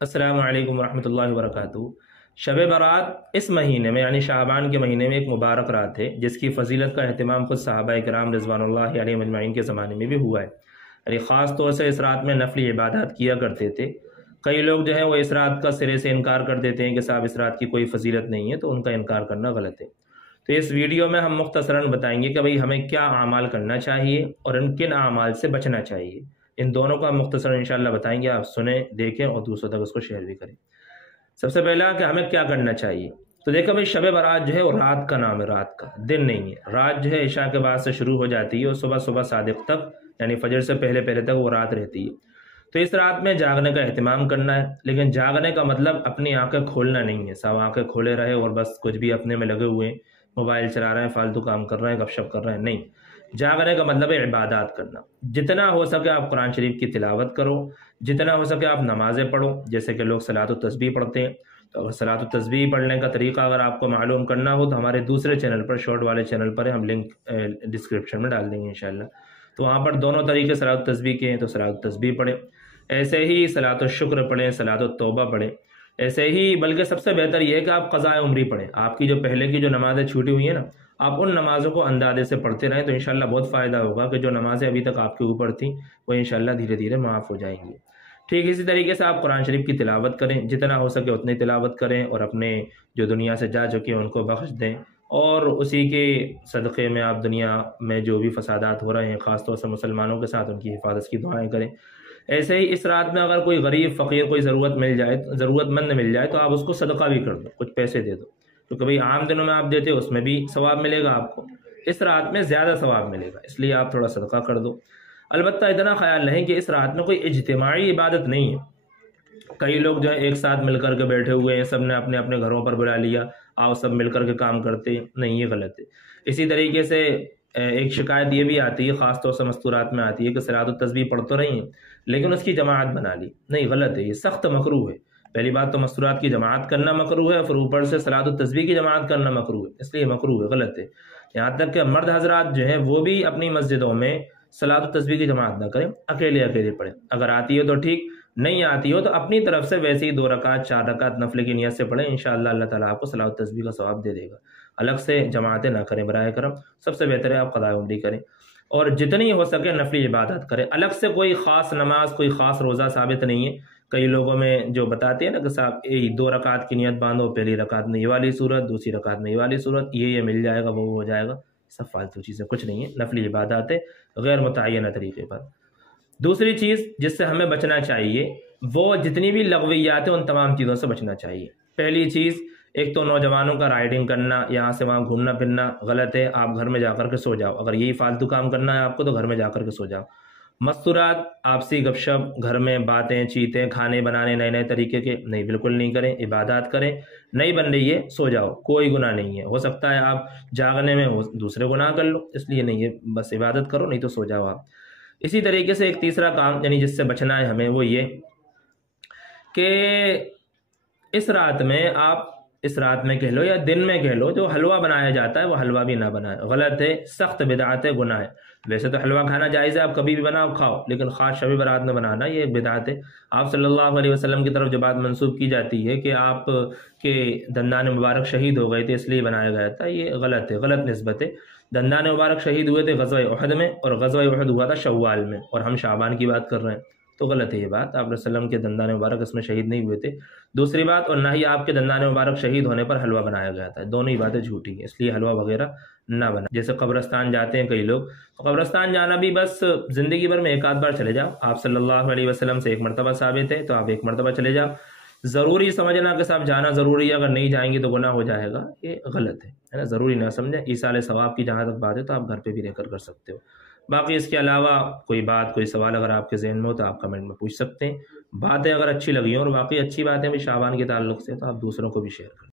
السلام علیکم ورحمۃ اللہ وبرکاتہ۔ شب برات اس مہینے میں یعنی شعبان کے مہینے میں ایک مبارک رات ہے جس کی فضیلت کا اہتمام خود صحابہ کرام رضوان اللہ علیہ مجمعین کے زمانے میں بھی ہوا ہے۔ یعنی خاص طور سے اس رات میں نفلی عبادات کیا کرتے تھے۔ کئی لوگ جو ہیں وہ اس رات کا سرے سے انکار کر دیتے ہیں کہ صاحب اس رات کی کوئی فضیلت نہیں ہے، تو ان کا انکار کرنا غلط ہے۔ تو اس ویڈیو میں ہم مختصراً بتائیں گے کہ بھئی ہمیں کیا اعمال کرنا چاہیے اور ان کن اعمال سے بچنا چاہیے۔ ان دونوں کا مختصراً انشاءاللہ بتائیں گے، آپ سنیں، دیکھیں اور دوسروں تک اس کو شیئر بھی کریں۔ سب سے پہلا کہ ہمیں کیا کرنا چاہیے، تو دیکھو بھائی شب برات جو ہے وہ رات کا نام ہے، رات کا، دن نہیں ہے۔ رات جو ہے عشاء کے بعد سے شروع ہو جاتی ہے اور صبح صادق تک یعنی فجر سے پہلے تک وہ رات رہتی ہے۔ تو اس رات میں جاگنے کا اہتمام کرنا ہے، لیکن جاگنے کا مطلب اپنی آنکھیں کھولنا نہیں ہے، سب آنکھیں کھولے رہے اور بس کچھ بھی اپنے میں لگے ہوئے ہیں، موبائل چلا رہے ہیں، فالتو کام کر رہے ہیں، گپ شپ کر رہے ہیں، نہیں۔ جاگنے کا مطلب ہے عبادات کرنا۔ جتنا ہو سکے آپ قرآن شریف کی تلاوت کرو، جتنا ہو سکے آپ نمازیں پڑھو، جیسے کہ لوگ صلاۃ التسبیح پڑھتے ہیں، تو اگر صلاۃ التسبیح پڑھنے کا طریقہ اگر آپ کو معلوم کرنا ہو تو ہمارے دوسرے چینل پر، شارٹ والے چینل پر ہم لنک ڈسکرپشن میں ڈال دیں گے انشاءاللہ، تو وہاں پر دونوں طریقے صلاۃ التسبیح کے ہیں، تو صلاۃ التسبیح پڑھیں، ایسے ہی صلاۃ الشکر پڑھیں، صلاۃ التوبہ پڑھیں، ایسے ہی بلکہ سب سے بہتر یہ ہے کہ آپ قضاء عمری پڑھیں۔ آپ کی جو پہلے کی جو نمازیں چھوٹی ہوئی ہیں نا، آپ ان نمازوں کو اندازے سے پڑھتے رہیں تو انشاءاللہ بہت فائدہ ہوگا کہ جو نمازیں ابھی تک آپ کے اوپر تھیں وہ انشاءاللہ دھیرے دھیرے معاف ہو جائیں گی۔ ٹھیک اسی طریقے سے آپ قرآن شریف کی تلاوت کریں، جتنا ہو سکے اتنی تلاوت کریں، اور اپنے جو دنیا سے جا چکے ہیں ان کو بخش دیں، اور اسی کے صدقے میں آپ دنیا میں جو بھی فسادات ہو رہے ہیں خاص طور سے مسلمانوں کے ساتھ، ان کی حفاظت کی دعائیں کریں۔ ایسے ہی اس رات میں اگر کوئی غریب فقیر کوئی ضرورت مند مل جائے تو آپ اس کو صدقہ بھی کر دو، کچھ پیسے دے دو، کیونکہ بھئی عام دنوں میں آپ دیتے ہو اس میں بھی ثواب ملے گا آپ کو، اس رات میں زیادہ ثواب ملے گا، اس لیے آپ تھوڑا صدقہ کر دو۔ البتہ اتنا خیال رہیں کہ اس رات میں کوئی اجتماعی عبادت نہیں ہے۔ کئی لوگ جو ہے ایک ساتھ مل کر کے بیٹھے ہوئے ہیں، سب نے اپنے اپنے گھروں پر بلا لیا، آؤ سب مل کر کے کام کرتے ہیں، نہیں، یہ غلط ہے۔ اسی طریقے سے ایک شکایت یہ بھی آتی ہے، خاص طور سے مستورات میں آتی ہے کہ صلاۃ التسبیح پڑھ تو رہی ہیں لیکن اس کی جماعت بنا لی، نہیں، غلط ہے، یہ سخت مکروہ ہے۔ پہلی بات تو مستورات کی جماعت کرنا مکروہ ہے، پھر اوپر سے صلاۃ التسبیح کی جماعت کرنا مکروہ ہے، اس لیے مکروہ ہے، غلط ہے۔ یہاں تک کہ مرد حضرات جو ہیں وہ بھی اپنی مسجدوں میں صلاۃ التسبیح کی جماعت نہ کریں، اکیلے پڑھیں، اگر آتی ہو تو ٹھیک، نہیں آتی ہو تو اپنی طرف سے ویسے ہی 2 رکعت 4 رکعت نفل کی نیت سے پڑھیں، انشاءاللہ اللہ تعالیٰ آپ کو صلاۃ التسبیح کا ثواب دے دے گا۔ الگ سے جماعتیں نہ کریں براہ کرم، سب سے بہتر ہے آپ قضاء عمری کریں، اور جتنی ہو سکے نفلی عبادت کریں۔ الگ سے کوئی خاص نماز، کوئی خاص روزہ ثابت نہیں ہے۔ کئی لوگوں میں جو بتاتے ہیں نا کہ صاحب 2 رکعت کی نیت باندھو، پہلی رکعت میں یہ والی صورت، دوسری رکعت میں یہ والی صورت، یہ مل جائے گا، وہ ہو جائے گا، سب فالتو چیزیں، کچھ نہیں ہے، نفلی عبادات ہے غیر متعینہ طریقے پر۔ دوسری چیز جس سے ہمیں بچنا چاہیے وہ جتنی بھی لغویات ہیں ان تمام چیزوں سے بچنا چاہیے۔ پہلی چیز، ایک تو نوجوانوں کا رائڈنگ کرنا، یہاں سے وہاں گھومنا پھرنا غلط ہے، آپ گھر میں جا کر کے سو جاؤ، اگر یہی فالتو کام کرنا ہے آپ کو تو گھر میں جا کر کے سو جاؤ۔ مستورات، آپسی گپ شپ، گھر میں باتیں چیتیں، کھانے بنانے نئے طریقے کے، نہیں، بالکل نہیں کریں، عبادات کریں، نہیں بن رہی ہے سو جاؤ، کوئی گناہ نہیں ہے۔ ہو سکتا ہے آپ جاگنے میں دوسرے گناہ کر لو، اس لیے نہیں ہے، بس عبادت کرو، نہیں تو سو جاؤ آپ۔ اسی طریقے سے ایک تیسرا کام یعنی جس سے بچنا ہے ہمیں وہ یہ کہ اس رات میں کہہ لو یا دن میں کہہ لو، جو حلوہ بنایا جاتا ہے وہ حلوہ بھی نہ بنائے، غلط ہے، سخت بدعت ہے، گناہ ہے۔ ویسے تو حلوہ کھانا جائز ہے، آپ کبھی بھی بناؤ کھاؤ، لیکن خاص شب برات میں بنانا یہ ایک بدعت ہے۔ آپ صلی اللہ علیہ وسلم کی طرف جو بات منسوب کی جاتی ہے کہ آپ کے دندان مبارک شہید ہو گئے تھے اس لیے بنایا گیا تھا، یہ غلط ہے، غلط نسبت ہے۔ دندان مبارک شہید ہوئے تھے غزوہ احد میں، اور غزوہ احد ہوا تھا شوال میں، اور ہم شعبان کی بات کر رہے ہیں، تو غلط ہے یہ بات، آپ علیہ وسلم کے دندان مبارک اس میں شہید نہیں ہوئے تھے۔ دوسری بات، اور نہ ہی آپ کے دندان مبارک شہید ہونے پر حلوہ بنایا گیا تھا، دونوں ہی باتیں جھوٹی ہیں، اس لیے حلوہ وغیرہ نہ بنا۔ جیسے قبرستان جاتے ہیں کئی لوگ، قبرستان جانا بھی بس زندگی بھر میں ایک آدھ بار چلے جاؤ، آپ صلی اللہ علیہ وسلم سے 1 مرتبہ ثابت ہے تو آپ 1 مرتبہ چلے جاؤ، ضروری سمجھنا کہ صاحب جانا ضروری ہے، اگر نہیں جائیں گے تو گناہ ہو جائے گا، یہ غلط ہے نا، ضروری نہ سمجھیں۔ ایصال ثواب کی جہاں تک بات ہے تو آپ گھر پہ بھی رہ کر سکتے ہو۔ باقی اس کے علاوہ کوئی بات، کوئی سوال اگر آپ کے ذہن میں ہو تو آپ کمنٹ میں پوچھ سکتے ہیں۔ باتیں اگر اچھی لگی ہوں اور واقعی اچھی باتیں بھی شعبان کے تعلق سے تو آپ دوسروں کو بھی شیئر کریں۔